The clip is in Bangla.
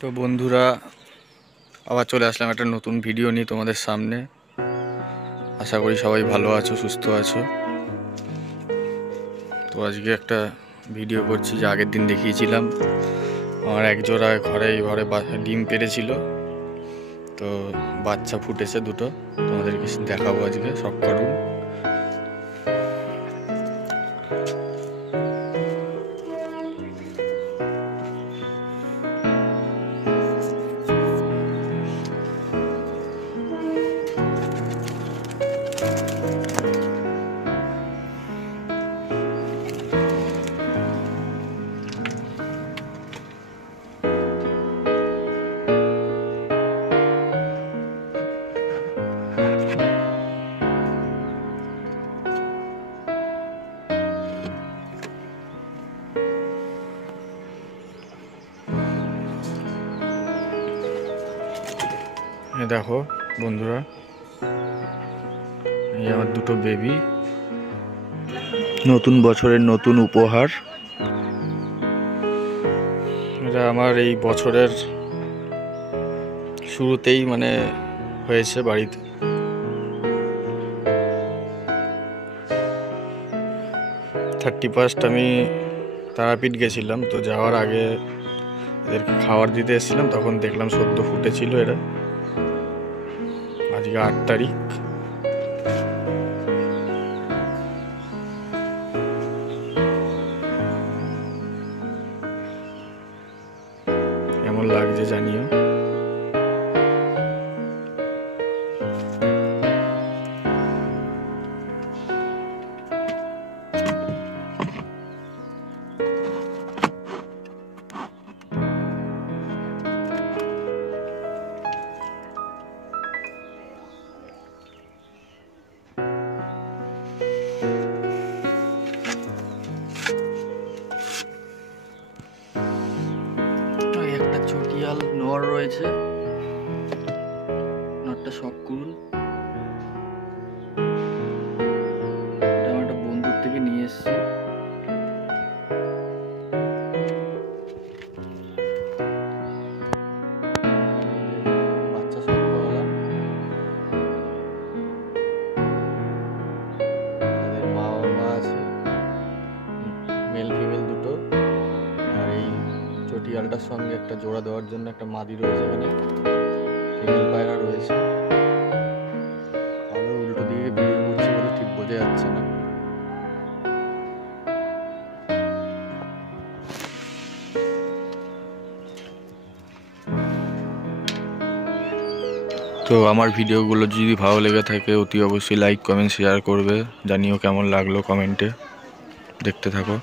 তো বন্ধুরা, আবার চলে আসলাম একটা নতুন ভিডিও নিয়ে তোমাদের সামনে। আশা করি সবাই ভালো আছো, সুস্থ আছো। তো আজকে একটা ভিডিও করছি, যে আগের দিন দেখিয়েছিলাম আমার এক জোড়া ঘরে ডিম পেড়েছিল। তো বাচ্চা ফুটেছে দুটো, তোমাদেরকে দেখাবো আজকে সব করুন। দেখো বন্ধুরা, এই আমার দুটো বেবি, নতুন বছরের নতুন উপহার। এটা আমার এই বছরের শুরুতেই হয়েছে বাড়িতে। আমি তারাপীঠ গেছিলাম, তো যাওয়ার আগে এদেরকে খাবার দিতে এসেছিলাম, তখন দেখলাম সদ্য ফুটেছিল এরা। আজকে 8 তারিখ। কেমন লাগছে জানিও। একটা চটিয়াল নর রয়েছে, নরটা শখ করুন। এটা আমার একটা বন্ধুর থেকে নিয়ে এসেছি। বাচ্চা শখ করালাম, তাদের মা বাবা আছে, মেল ফিমেল দুটো। আর এই চটিয়ালটার সঙ্গে একটা জোড়া দেওয়ার জন্য একটা মাদি রয়েছে, এখানে ফিমেল পায়রা রয়েছে। আলো উল্টো দিকে ভিডিও করছি বলে ঠিক বোঝা যাচ্ছে না। তো আমার ভিডিওগুলো যদি ভালো লেগে থাকে অতি অবশ্যই লাইক, কমেন্ট, শেয়ার করবে। জানিও কেমন লাগলো কমেন্টে। দেখতে থাকো।